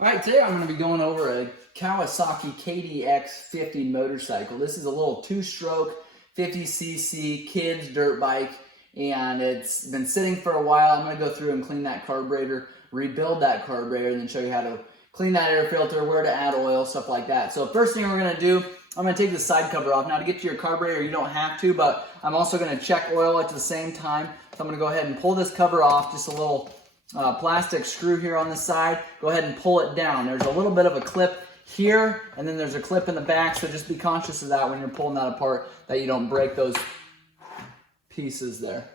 All right, today I'm going to be going over a Kawasaki KDX 50 motorcycle. This is a little two-stroke 50cc kids dirt bike, and it's been sitting for a while. I'm going to go through and clean that carburetor, rebuild that carburetor, and then show you how to clean that air filter, where to add oil, stuff like that. So first thing we're going to do, I'm going to take the side cover off. Now to get to your carburetor, you don't have to, but I'm also going to check oil at the same time. So I'm going to go ahead and pull this cover off, just a little plastic screw here on the side. Go ahead and pull it down. There's a little bit of a clip here, and then there's a clip in the back, so just be conscious of that when you're pulling that apart, that you don't break those pieces there.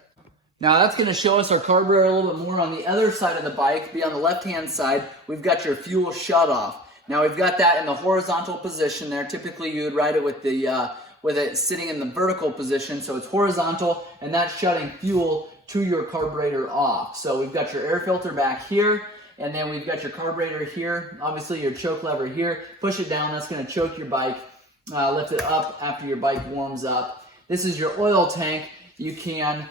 Now that's going to show us our carburetor a little bit more. On the other side of the bike, be on the left-hand side, we've got your fuel shut-off. Now we've got that in the horizontal position there. Typically you would ride it with the with it sitting in the vertical position, so it's horizontal, and that's shutting fuel to your carburetor off. So we've got your air filter back here, and then we've got your carburetor here. Obviously your choke lever here. Push it down, that's going to choke your bike. Lift it up after your bike warms up. This is your oil tank. You can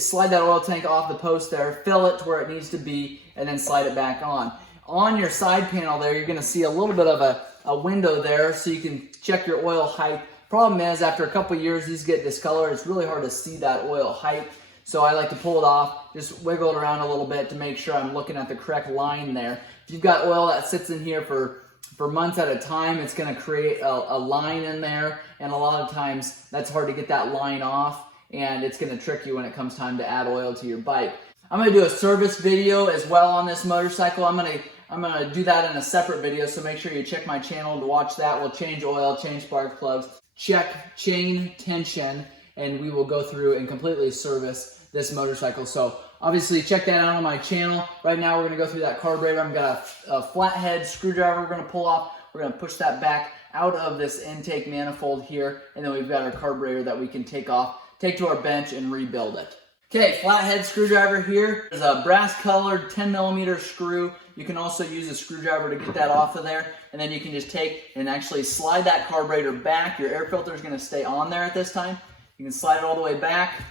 slide that oil tank off the post there, fill it to where it needs to be, and then slide it back on. On your side panel there, you're going to see a little bit of a window there, so you can check your oil height. Problem is, after a couple years, these get discolored. It's really hard to see that oil height. So I like to pull it off, just wiggle it around a little bit to make sure I'm looking at the correct line there. If you've got oil that sits in here for months at a time, it's going to create a line in there, and a lot of times that's hard to get that line off, and it's going to trick you when it comes time to add oil to your bike. I'm going to do a service video as well on this motorcycle. I'm going to do that in a separate video, so make sure you check my channel to watch that. We'll change oil, change spark plugs, check chain tension, and we will go through and completely service this motorcycle. So obviously check that out on my channel. Right now we're going to go through that carburetor. I've got a flathead screwdriver we're going to pull off. We're going to push that back out of this intake manifold here, and then we've got our carburetor that we can take off, take to our bench, and rebuild it. Okay, flathead screwdriver here. There's a brass colored 10mm screw. You can also use a screwdriver to get that off of there, and then you can just take and actually slide that carburetor back. Your air filter is going to stay on there at this time. You can slide it all the way back.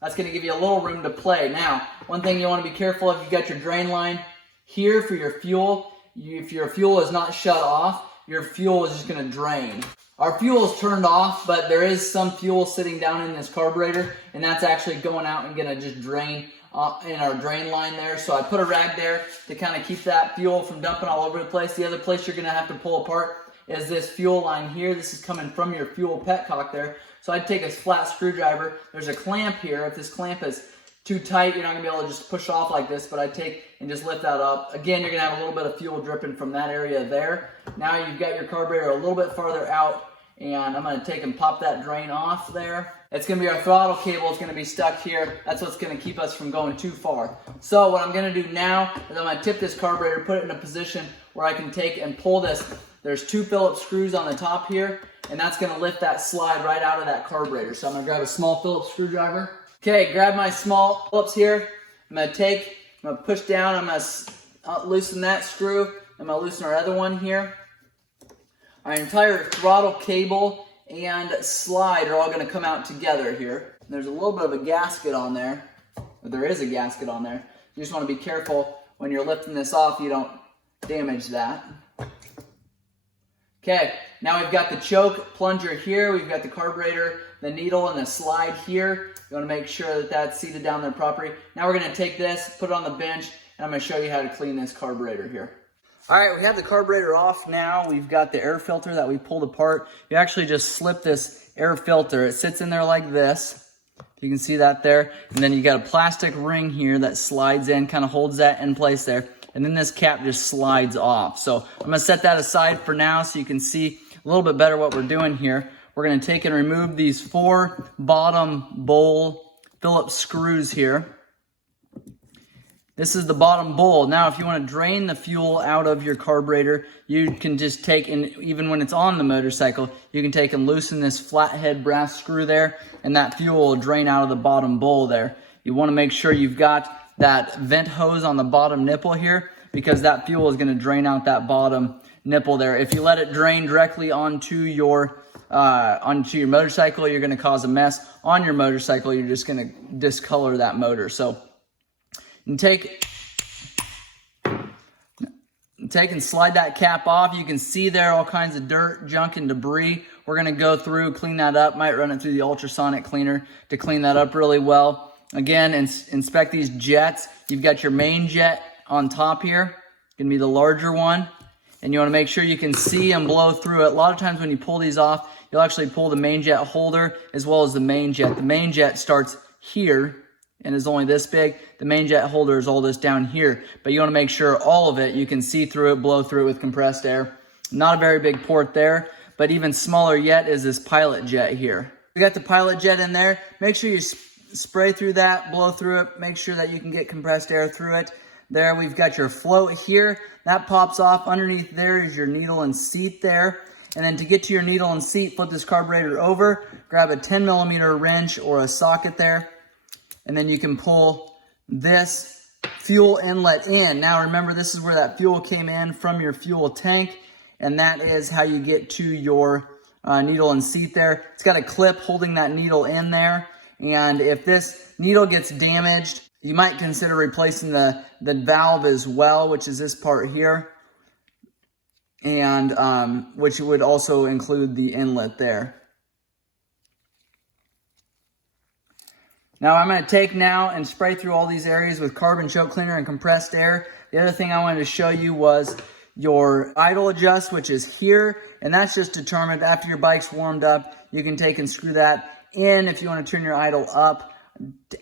That's going to give you a little room to play. Now, one thing you want to be careful of, you've got your drain line here for your fuel. If your fuel is not shut off, your fuel is just going to drain. Our fuel is turned off, but there is some fuel sitting down in this carburetor, and that's actually going out and going to just drain in our drain line there. So I put a rag there to kind of keep that fuel from dumping all over the place. The other place you're going to have to pull apart is this fuel line here. This is coming from your fuel petcock there. So I'd take a flat screwdriver. There's a clamp here. If this clamp is too tight, you're not going to be able to just push off like this, but I'd take and just lift that up. Again, you're going to have a little bit of fuel dripping from that area there. Now you've got your carburetor a little bit farther out, and I'm going to take and pop that drain off there. It's going to be our throttle cable. It's going to be stuck here. That's what's going to keep us from going too far. So what I'm going to do now is I'm going to tip this carburetor, put it in a position where I can take and pull this. There's 2 Phillips screws on the top here, and that's going to lift that slide right out of that carburetor. So I'm going to grab a small Phillips screwdriver. Okay, grab my small Phillips here. I'm going to push down. I'm going to loosen that screw. I'm going to loosen our other one here. Our entire throttle cable and slide are all going to come out together here. There's a little bit of a gasket on there. There is a gasket on there. You just want to be careful when you're lifting this off you don't damage that. Okay, now we've got the choke plunger here. We've got the carburetor, the needle, and the slide here. You want to make sure that that's seated down there properly. Now we're going to take this, put it on the bench, and I'm going to show you how to clean this carburetor here. All right, we have the carburetor off now. We've got the air filter that we pulled apart. You actually just slip this air filter. It sits in there like this. You can see that there. And then you got a plastic ring here that slides in, kind of holds that in place there. And then this cap just slides off. So I'm going to set that aside for now so you can see a little bit better what we're doing here. We're going to take and remove these 4 bottom bowl Phillips screws here. This is the bottom bowl. Now, if you want to drain the fuel out of your carburetor, you can just take, and even when it's on the motorcycle, you can take and loosen this flathead brass screw there, and that fuel will drain out of the bottom bowl there. You want to make sure you've got that vent hose on the bottom nipple here, because that fuel is going to drain out that bottom nipple there. If you let it drain directly onto your motorcycle, you're going to cause a mess on your motorcycle. You're just going to discolor that motor. So you take take and slide that cap off. You can see there all kinds of dirt, junk, and debris. We're gonna go through, clean that up. Might run it through the ultrasonic cleaner to clean that up really well. Again, inspect these jets. You've got your main jet on top here. Gonna be the larger one. And you wanna make sure you can see and blow through it. A lot of times when you pull these off, you'll actually pull the main jet holder as well as the main jet. The main jet starts here and is only this big. The main jet holder is all this down here. But you wanna make sure all of it, you can see through it, blow through it with compressed air. Not a very big port there, but even smaller yet is this pilot jet here. We got the pilot jet in there. Make sure you spray through that, blow through it, make sure that you can get compressed air through it. There, we've got your float here. That pops off. Underneath there is your needle and seat there. And then to get to your needle and seat, flip this carburetor over, grab a 10mm wrench or a socket there, and then you can pull this fuel inlet in. Now remember, this is where that fuel came in from your fuel tank, and that is how you get to your needle and seat there. It's got a clip holding that needle in there, and if this needle gets damaged, you might consider replacing the valve as well, which is this part here, and which would also include the inlet there. Now I'm going to take now and spray through all these areas with carbon choke cleaner and compressed air. The other thing I wanted to show you was your idle adjust, which is here, and that's just determined after your bike's warmed up. You can take and screw that in if you want to turn your idle up,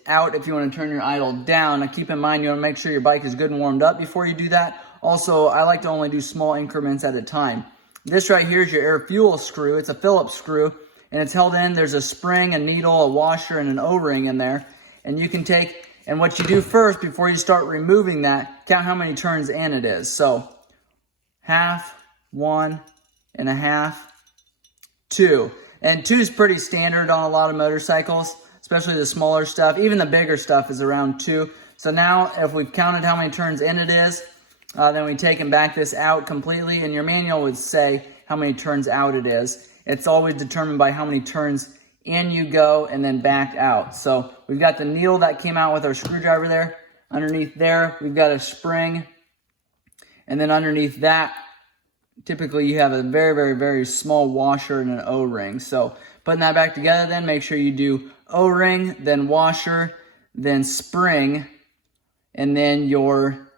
out if you want to turn your idle down. Now keep in mind, you want to make sure your bike is good and warmed up before you do that. Also, I like to only do small increments at a time. This right here is your air fuel screw. It's a Phillips screw, and it's held in. There's a spring, a needle, a washer, and an O-ring in there. And you can take, and what you do first before you start removing that, count how many turns in it is. So, half, 1.5, 2. And 2 is pretty standard on a lot of motorcycles, especially the smaller stuff. Even the bigger stuff is around 2. So now, if we've counted how many turns in it is, then we take and back this out completely, and your manual would say how many turns out it is. It's always determined by how many turns in you go and then back out. So we've got the needle that came out with our screwdriver there. Underneath there, we've got a spring. And then underneath that, typically you have a very, very, very small washer and an O-ring. So putting that back together then, make sure you do O-ring, then washer, then spring, and then your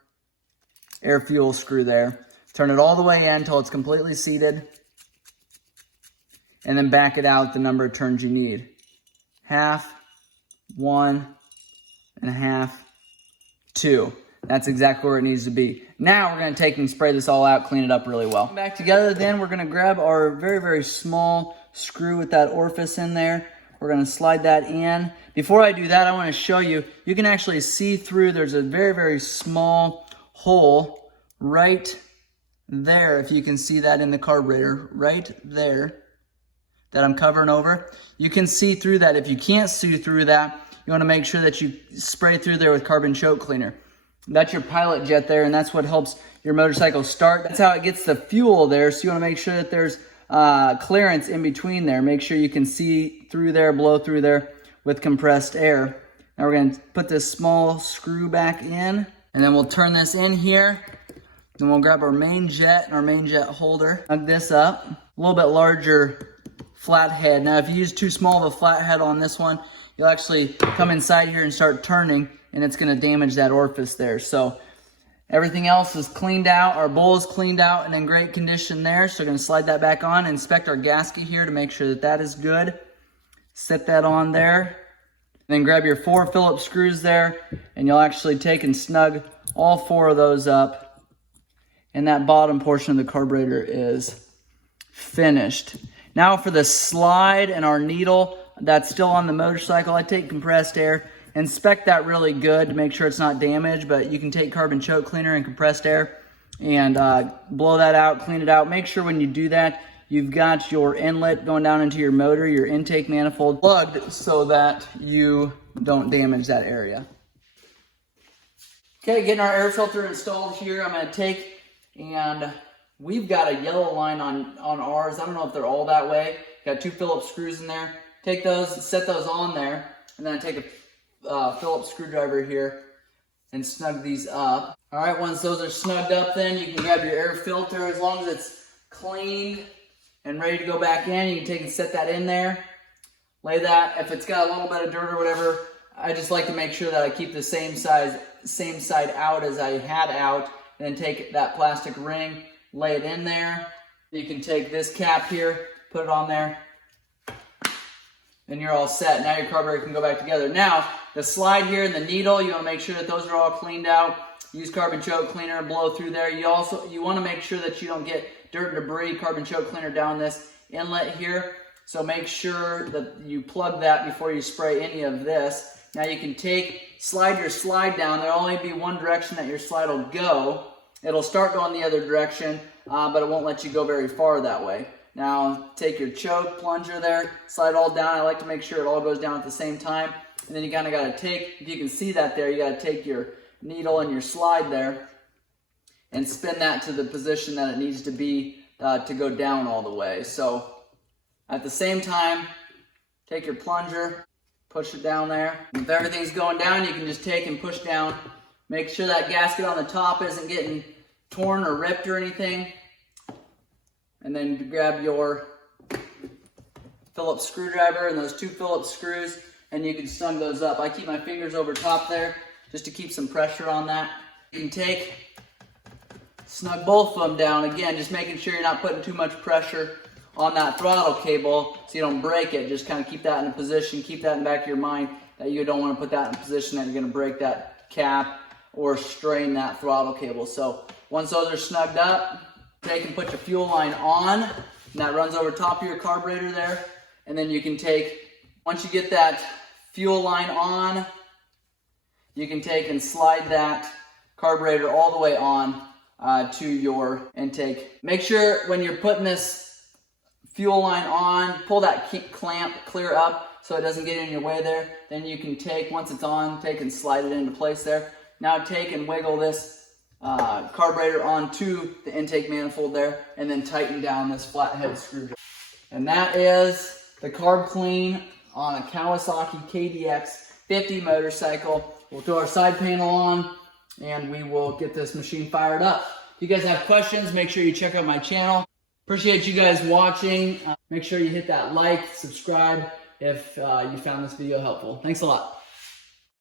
air fuel screw there. Turn it all the way in until it's completely seated, and then back it out the number of turns you need. Half, 1.5, 2. That's exactly where it needs to be. Now we're going to take and spray this all out, clean it up really well. Back together then, we're going to grab our very, very small screw with that orifice in there. We're going to slide that in. Before I do that, I want to show you, you can actually see through, there's a very, very small hole right there, if you can see that in the carburetor, right there, that I'm covering over. You can see through that. If you can't see through that, you want to make sure that you spray through there with carbon choke cleaner. That's your pilot jet there, and that's what helps your motorcycle start. That's how it gets the fuel there, so you want to make sure that there's clearance in between there. Make sure you can see through there, blow through there with compressed air. Now we're going to put this small screw back in, and then we'll turn this in here. Then we'll grab our main jet and our main jet holder. Snug this up. A little bit larger flathead. Now if you use too small of a flathead on this one, you'll actually come inside here and start turning, and it's going to damage that orifice there. So everything else is cleaned out. Our bowl is cleaned out and in great condition there. So we're going to slide that back on, inspect our gasket here to make sure that that is good. Set that on there. Then grab your 4 Phillips screws there, and you'll actually take and snug all 4 of those up. And that bottom portion of the carburetor is finished. Now for the slide and our needle that's still on the motorcycle, I take compressed air. Inspect that really good to make sure it's not damaged, but you can take carbon choke cleaner and compressed air and blow that out, clean it out. Make sure when you do that, you've got your inlet going down into your motor, your intake manifold plugged so that you don't damage that area. Okay, getting our air filter installed here. I'm going to take, and we've got a yellow line on ours. I don't know if they're all that way. Got 2 Phillips screws in there. Take those, set those on there, and then I take a Phillips screwdriver here and snug these up. All right, once those are snugged up, then you can grab your air filter. As long as it's cleaned and ready to go back in, you can take and set that in there. Lay that, if it's got a little bit of dirt or whatever, I just like to make sure that I keep the same side out as I had out, and then take that plastic ring, lay it in there. You can take this cap here, put it on there, and you're all set. Now your carburetor can go back together. Now, the slide here and the needle, you want to make sure that those are all cleaned out. Use carbon choke cleaner and blow through there. You want to make sure that you don't get dirt and debris, carbon choke cleaner down this inlet here. So make sure that you plug that before you spray any of this. Now you can slide your slide down. There'll only be one direction that your slide will go. It'll start going the other direction, but it won't let you go very far that way. Now take your choke plunger there, slide it all down. I like to make sure it all goes down at the same time. And then you kind of got to take, if you can see that there, you got to take your needle and your slide there and spin that to the position that it needs to be to go down all the way. So at the same time, take your plunger, push it down there. If everything's going down, you can just take and push down. Make sure that gasket on the top isn't getting torn or ripped or anything. And then grab your Phillips screwdriver and those 2 Phillips screws, and you can snug those up. I keep my fingers over top there just to keep some pressure on that. You can snug both of them down. Again, just making sure you're not putting too much pressure on that throttle cable so you don't break it. Just kind of keep that in a position, keep that in the back of your mind that you don't want to put that in a position that you're going to break that cap or strain that throttle cable. So once those are snugged up, take and put your fuel line on, and that runs over top of your carburetor there. And then you can once you get that fuel line on, you can take and slide that carburetor all the way on to your intake. Make sure when you're putting this fuel line on, pull that clamp clear up so it doesn't get in your way there. Then you can once it's on, take and slide it into place there. Now take and wiggle this carburetor onto the intake manifold there, and then tighten down this flathead screwdriver. And that is the carb clean on a Kawasaki KDX 50 motorcycle. We'll throw our side panel on, and we will get this machine fired up. If you guys have questions, make sure you check out my channel. Appreciate you guys watching. Make sure you hit that like, subscribe if you found this video helpful. Thanks a lot.